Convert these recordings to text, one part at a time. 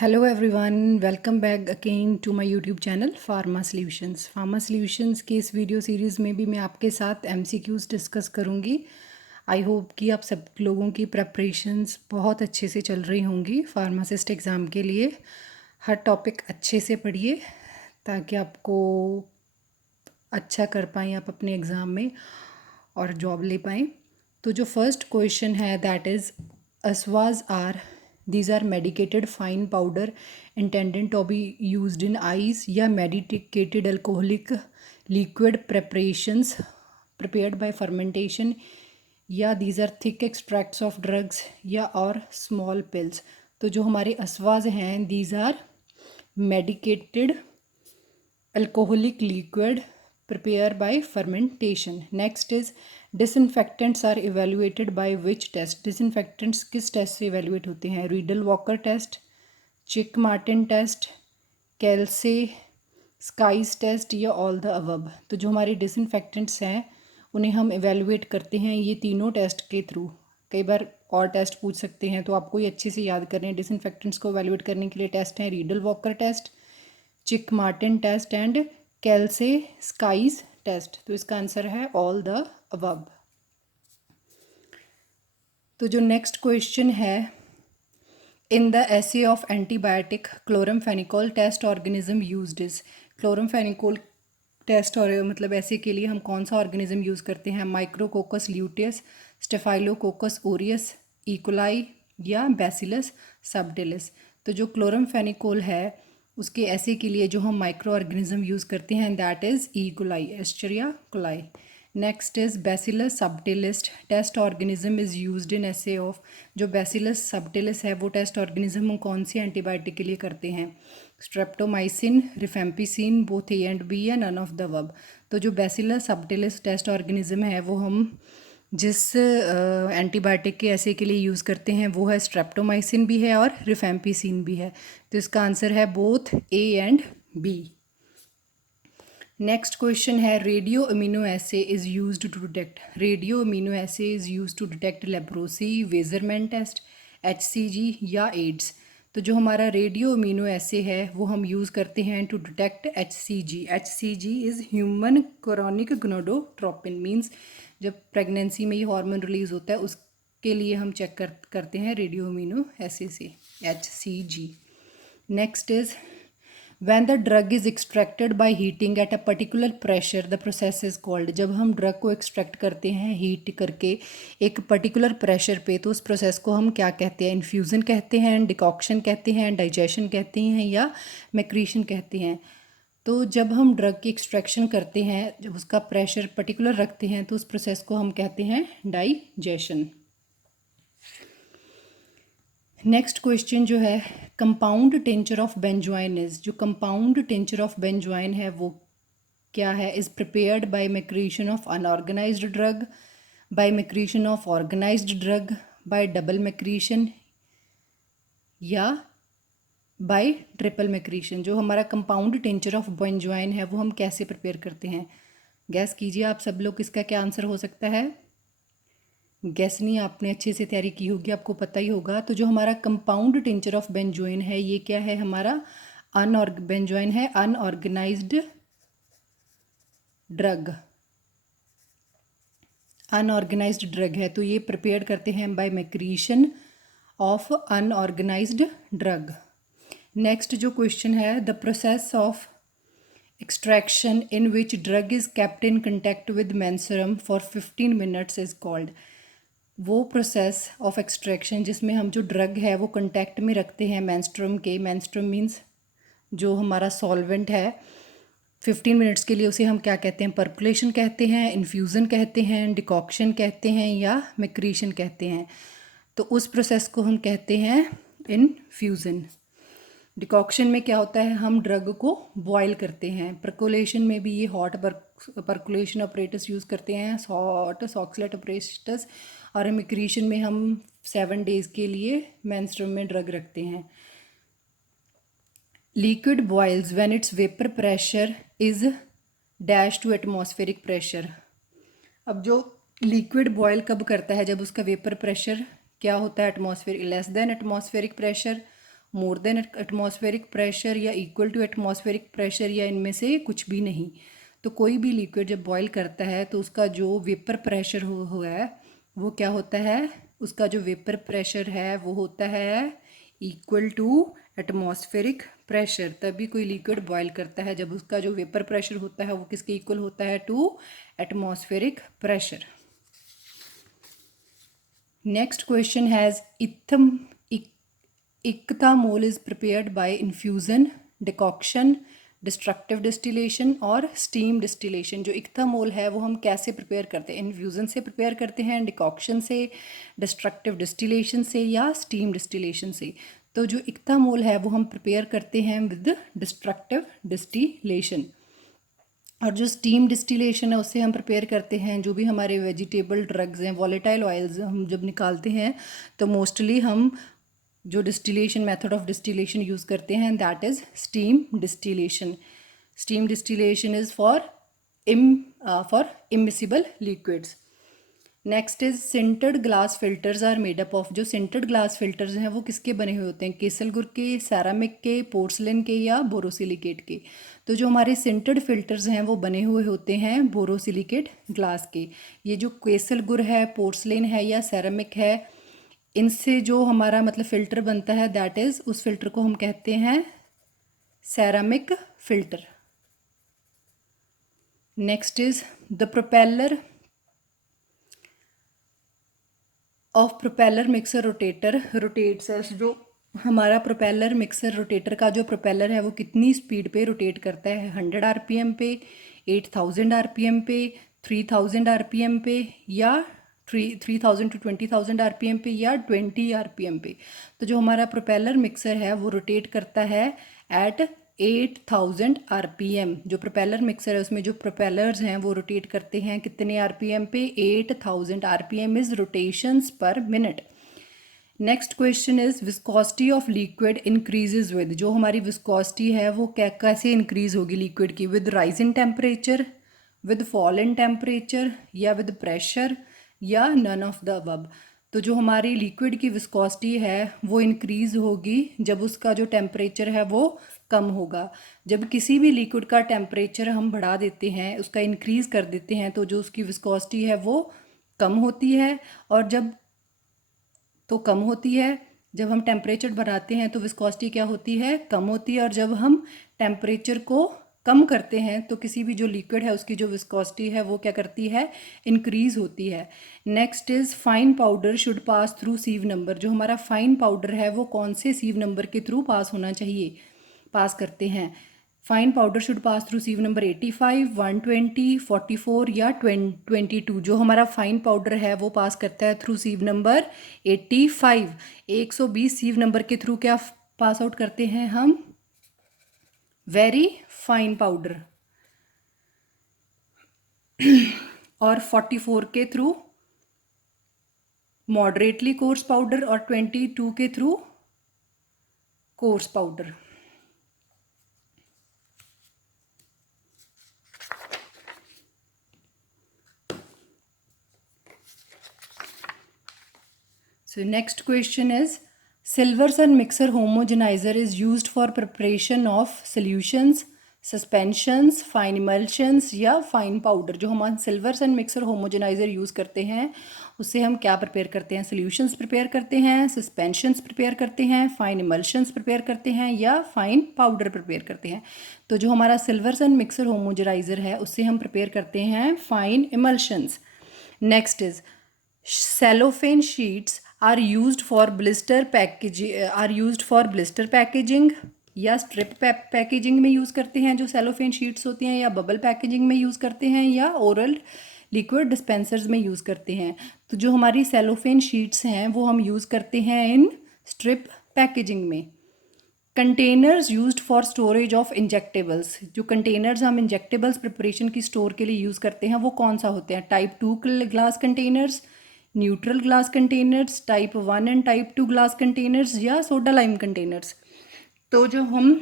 Hello everyone, welcome back again to my YouTube channel Pharma Solutions के इस video series में भी मैं आपके साथ एमसीक्यूज़ डिस्कस करूंगी। आई होप कि आप सब लोगों की प्रेपरेशंस बहुत अच्छे से चल रही होंगी फार्मासिस्ट एग्ज़ाम के लिए। हर टॉपिक अच्छे से पढ़िए ताकि आपको अच्छा कर पाएँ आप अपने एग्ज़ाम में और जॉब ले पाएँ। तो जो फर्स्ट क्वेश्चन है that is aswas are these are medicated fine powder intended to be used in eyes या medicated alcoholic liquid preparations prepared by fermentation या these are thick extracts of drugs या और small pills। तो जो हमारे असवाज हैं these are medicated alcoholic liquid prepared by fermentation। Next is disinfectants are evaluated by which test। disinfectants किस test से evaluate होते हैं? Rideal Walker test, Chick Martin test, कैल्से Sykes test या ऑल द अबव। तो जो हमारे disinfectants हैं उन्हें हम evaluate करते हैं ये तीनों टेस्ट के थ्रू। कई बार और टेस्ट पूछ सकते हैं तो आपको ये अच्छे से याद करने हैं। disinfectants को evaluate करने के लिए टेस्ट हैं Rideal Walker test, Chick Martin test and Kelsey Sykes test. तो इसका आंसर है ऑल द अबव। तो जो नेक्स्ट क्वेश्चन है in the assay of antibiotic chloramphenicol test organism used is. Chloramphenicol test और मतलब ऐसे के लिए हम कौन सा ऑर्गेनिज्म यूज़ करते हैं? माइक्रोकोकस ल्यूटियस, स्टेफाइलोकोकस ओरियस, इकोलाई या बैसिलस सबटिलिस। तो जो क्लोरमफेनिकोल है उसके ऐसे के लिए जो हम माइक्रो ऑर्गेनिज्म यूज़ करते हैं that is E coli, Escherichia coli. Next is Bacillus subtilis test organism is used in assay of. जो बैसिलस सबटिलिस है वो टेस्ट ऑर्गेनिज्म हम कौन सी एंटीबायोटिक के लिए करते हैं? Streptomycin, rifampicin, both A and B या नन ऑफ द अबव। तो जो बैसिलस सबटिलिस टेस्ट ऑर्गेनिज्म है वो हम जिस एंटीबायोटिक के ऐसे के लिए यूज़ करते हैं वो है स्ट्रेप्टोमाइसिन भी है और रिफेम्पिसिन भी है। तो इसका आंसर है both A and B. Next question है radio amino assay is used to detect. Radio amino assay is used to detect leprosy, Wassermann test, HCG या एड्स। तो जो हमारा रेडियो अमीनो एसे है वो हम यूज़ करते हैं to detect HCG। HCG is human chorionic gonadotropin. Means जब प्रेगनेंसी में ये हार्मोन रिलीज़ होता है उसके लिए हम चेक करते हैं रेडियो अमीनो एसे से, HCG। Next is when the drug is extracted by heating at a particular pressure the process is called। जब हम ड्रग को एक्सट्रैक्ट करते हैं हीट करके एक पर्टिकुलर प्रेशर पे तो उस प्रोसेस को हम क्या कहते हैं? इन्फ्यूज़न कहते हैं, डिकॉक्शन कहते हैं, डाइजेशन कहते हैं या मैक्रीशन कहते हैं। तो जब हम ड्रग की एक्सट्रैक्शन करते हैं जब उसका प्रेशर पर्टिकुलर रखते हैं तो उस प्रोसेस को हम कहते हैं डाइजेशन। नेक्स्ट क्वेश्चन जो है compound tincture of benzoin is. जो कंपाउंड टिंचर ऑफ बेंजोइन है वो क्या है? Is prepared by maceration of unorganized drug, by maceration of organized drug, by double maceration या बाय ट्रिपल मैक्रीशन। जो हमारा कंपाउंड टिंचर ऑफ बेंजोइन है वो हम कैसे प्रिपेयर करते हैं? गैस कीजिए आप सब लोग इसका क्या आंसर हो सकता है? गैस नहीं, आपने अच्छे से तैयारी की होगी, आपको पता ही होगा। तो जो हमारा कंपाउंड टिंचर ऑफ बेंजोइन है ये क्या है? हमारा बेंजोइन है अनऑर्गेनाइज्ड ड्रग, अनऑर्गेनाइज्ड ड्रग है। तो ये प्रिपेयर करते हैं by maceration of unorganized drug. Next जो क्वेश्चन है the process of extraction in which drug is kept in contact with menstruum for 15 minutes is called. वो प्रोसेस ऑफ एक्सट्रैक्शन जिसमें हम जो ड्रग है वो कंटेक्ट में रखते हैं मेंस्ट्रुम के। मेंस्ट्रुम मीन्स जो हमारा सॉल्वेंट है 15 मिनट्स के लिए उसे हम क्या कहते हैं? परकुलेशन कहते हैं, इन्फ्यूज़न कहते हैं, डिकॉक्शन कहते हैं या मैक्रीशन कहते हैं। तो उस प्रोसेस को हम कहते हैं इन्फ्यूज़न। डिकॉक्शन में क्या होता है? हम ड्रग को बॉयल करते हैं। परकुलेशन में भी ये हॉट परकुलेशन ऑपरेटस यूज़ करते हैं, हॉट सॉक्सलेट ऑपरेटस। और मैक्रीशन में हम 7 डेज़ के लिए मेंस्ट्रुम में ड्रग रखते हैं। Liquid boils when its vapour pressure is dash to atmospheric pressure. अब जो लिक्विड बॉयल कब करता है? जब उसका वेपर प्रेशर क्या होता है? Atmospheric, less than atmospheric pressure, more than atmospheric pressure या इक्वल टू एटमॉस्फेरिक प्रेशर या इनमें से कुछ भी नहीं। तो कोई भी लिक्विड जब बॉईल करता है तो उसका जो वेपर प्रेशर हुआ है वो क्या होता है, उसका जो वेपर प्रेशर है वो होता है इक्वल टू एटमॉस्फेरिक प्रेशर। तभी कोई लिक्विड बॉईल करता है जब उसका जो वेपर प्रेशर होता है वो किसके इक्वल होता है, to atmospheric pressure. Next question has ichthammol is prepared by infusion, decoction, destructive distillation और स्टीम डिस्टिलेशन। जो इक्थामोल है वो हम कैसे प्रिपेयर करते हैं, इन्फ्यूज़न से प्रिपेयर करते हैं, डिकॉक्शन से, डिस्ट्रक्टिव डिस्टिलेशन से या स्टीम डिस्टिलेशन से। तो जो इक्थामोल है वो हम प्रिपेयर करते हैं विद डिस्ट्रक्टिव डिस्टिलेशन। और जो स्टीम डिस्टिलेशन है उससे हम प्रिपेयर करते हैं जो भी हमारे वेजिटेबल ड्रग्स हैं, वॉलेटाइल ऑयल्स हम जब निकालते हैं तो मोस्टली हम जो distillation method of distillation use करते हैं that is steam distillation. Steam distillation is for immiscible liquids. Next is sintered glass filters are made up of. जो सिंटेड ग्लास फिल्टर्स हैं वो किसके बने हुए होते हैं, केसलगुर के, सैरामिक के, पोर्सलिन के या बोरोसिलिकेट के। तो जो हमारे सिंटेड फिल्टर्स हैं वो बने हुए होते हैं बोरोसिलिकेट ग्लास के। ये जो केसलगुर है, पोर्सलिन है या सैरामिक है, इनसे जो हमारा मतलब फ़िल्टर बनता है दैट इज़, उस फिल्टर को हम कहते हैं ceramic filter. Next is the propeller of propeller mixer rotator rotates. जो हमारा प्रोपेलर मिक्सर रोटेटर का जो प्रोपेलर है वो कितनी स्पीड पे रोटेट करता है, 100 RPM पे, 8000 RPM पे, 3000 RPM पे या 3000 to 20,000 RPM पे या 20 RPM पे। तो जो हमारा प्रोपेलर मिक्सर है वो रोटेट करता है एट 8000 RPM। जो प्रोपेलर मिक्सर है उसमें जो प्रोपेलर्स हैं वो रोटेट करते हैं कितने RPM पे, 8000 RPM इज रोटेशंस पर minute. Next question is viscosity of liquid increases with. जो हमारी विस्कोसिटी है वो कैसे इंक्रीज होगी लिक्विड की, with rise in temperature, with fall in temperature या विद प्रेशर या नन ऑफ द अबव। तो जो हमारी लिक्विड की विस्कोसिटी है वो इंक्रीज़ होगी जब उसका जो टेम्परेचर है वो कम होगा। जब किसी भी लिक्विड का टेम्परेचर हम बढ़ा देते हैं, उसका इंक्रीज़ कर देते हैं, तो जो उसकी विस्कोसिटी है वो कम होती है। और जब कम होती है, जब हम टेम्परेचर बढ़ाते हैं तो विस्कोसिटी क्या होती है, कम होती है। और जब हम टेम्परेचर को कम करते हैं तो किसी भी जो लिक्विड है उसकी जो विस्कोसिटी है वो क्या करती है, इंक्रीज़ होती है। Next is fine powder should pass through sieve number. जो हमारा फाइन पाउडर है वो कौन से सीव नंबर के थ्रू पास होना चाहिए, पास करते हैं। Fine powder should pass through sieve number 85, 120, 44 या 22। जो हमारा फाइन पाउडर है वो पास करता है थ्रू सीव नंबर 85। 120 सीव नंबर के थ्रू क्या पास आउट करते हैं हम, वेरी फाइन पाउडर। और 44 के थ्रू मॉडरेटली कोर्स पाउडर और 22 के through course powder. So next question is Silverson mixer homogenizer is used for preparation of solutions, suspensions, fine emulsions या फाइन पाउडर। जो हम सिल्वरसन मिक्सर होमोजेनाइज़र यूज़ करते हैं उससे हम क्या प्रिपेयर करते हैं, सॉल्यूशंस प्रिपेयर करते हैं, सस्पेंशंस प्रिपेयर करते हैं, फाइन इमल्शंस प्रिपेयर करते हैं या फाइन पाउडर प्रिपेयर करते हैं। तो जो हमारा सिल्वरसन मिक्सर होमोजेनाइज़र है उससे हम प्रिपेयर करते हैं fine emulsions. Next is cellophane sheets are used for blister packaging या स्ट्रिप पैकेजिंग में यूज़ करते हैं। जो सेलोफेन शीट्स होती हैं या बबल पैकेजिंग में यूज़ करते हैं या ओरल लिक्विड डिस्पेंसर्स में यूज़ करते हैं। तो जो हमारी सेलोफेन शीट्स हैं वो हम यूज़ करते हैं इन स्ट्रिप पैकेजिंग में। Containers used for storage of injectables. जो कंटेनर्स हम इंजेक्टेबल्स प्रिपरेशन की स्टोर के लिए यूज़ करते हैं वो कौन सा होते हैं, type 2 glass containers, neutral glass containers, type 1 and type 2 glass containers या सोडा लाइम कंटेनर्स। तो जो हम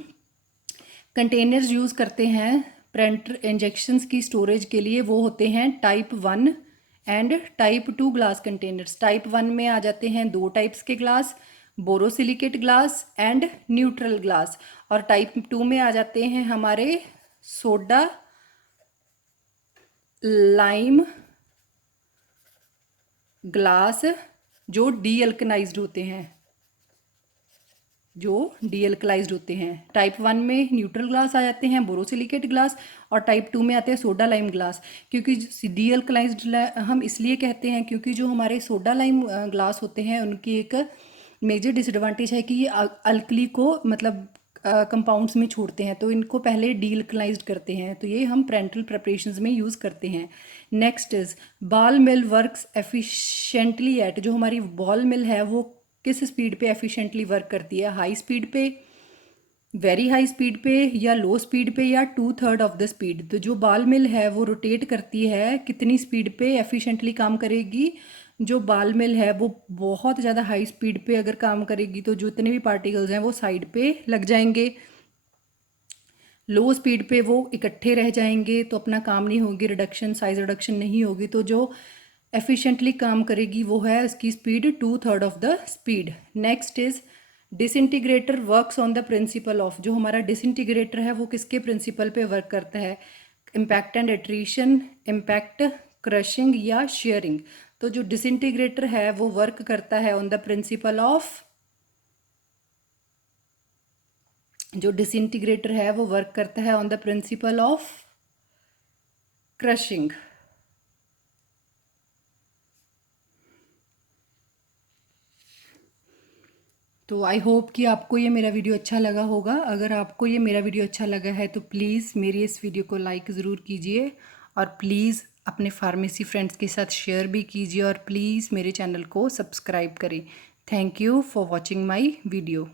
कंटेनर्स यूज़ करते हैं प्रिंटर इंजेक्शंस की स्टोरेज के लिए वो होते हैं type 1 and type 2 glass containers. Type 1 में आ जाते हैं 2 टाइप्स के glass, borosilicate glass and neutral glass. और टाइप 2 में आ जाते हैं हमारे सोडा लाइम ग्लास जो डीअल्कनाइज्ड होते हैं, टाइप 1 में न्यूट्रल ग्लास आ जाते हैं, बोरोसिलिकेट ग्लास, और टाइप 2 में आते हैं सोडा लाइम ग्लास। क्योंकि डीअल्कनाइज्ड हम इसलिए कहते हैं क्योंकि जो हमारे सोडा लाइम ग्लास होते हैं उनकी एक मेजर डिसएडवांटेज है कि ये अल्कली को मतलब कंपाउंड्स में छोड़ते हैं, तो इनको पहले डीअल्कनाइज्ड करते हैं, तो ये हम पेरेंटल प्रिपरेशंस में यूज़ करते हैं। Next is ball mill works efficiently at, जो हमारी बॉल मिल है वो किस स्पीड पे एफिशिएंटली वर्क करती है, हाई स्पीड पे, वेरी हाई स्पीड पे, या लो स्पीड पे, या 2/3 ऑफ द स्पीड। तो जो बॉल मिल है वो रोटेट करती है कितनी स्पीड पे एफिशिएंटली काम करेगी, जो बॉल मिल है वो बहुत ज़्यादा हाई स्पीड पे अगर काम करेगी तो जो इतने भी पार्टिकल्स हैं वो साइड पे लग जाएंगे, लो स्पीड पे वो इकट्ठे रह जाएंगे तो अपना काम नहीं होगी, रिडक्शन साइज रिडक्शन नहीं होगी। तो जो एफिशिएंटली काम करेगी वो है इसकी speed 2/3 of the speed. Next is disintegrator works on the principle of, जो हमारा डिसइंटीग्रेटर है वो किसके प्रिंसिपल पे वर्क करता है, impact and attrition, impact, crushing या शेयरिंग। तो जो डिसइंटीग्रेटर है वो वर्क करता है ऑन द प्रिंसिपल ऑफ, जो डिसइंटीग्रेटर है वो वर्क करता है on the principle of crushing. तो आई होप कि आपको ये मेरा वीडियो अच्छा लगा होगा। अगर आपको ये मेरा वीडियो अच्छा लगा है तो प्लीज़ मेरी इस वीडियो को लाइक ज़रूर कीजिए, और प्लीज़ अपने फार्मेसी फ्रेंड्स के साथ शेयर भी कीजिए, और प्लीज़ मेरे चैनल को सब्सक्राइब करें। Thank you for watching my video.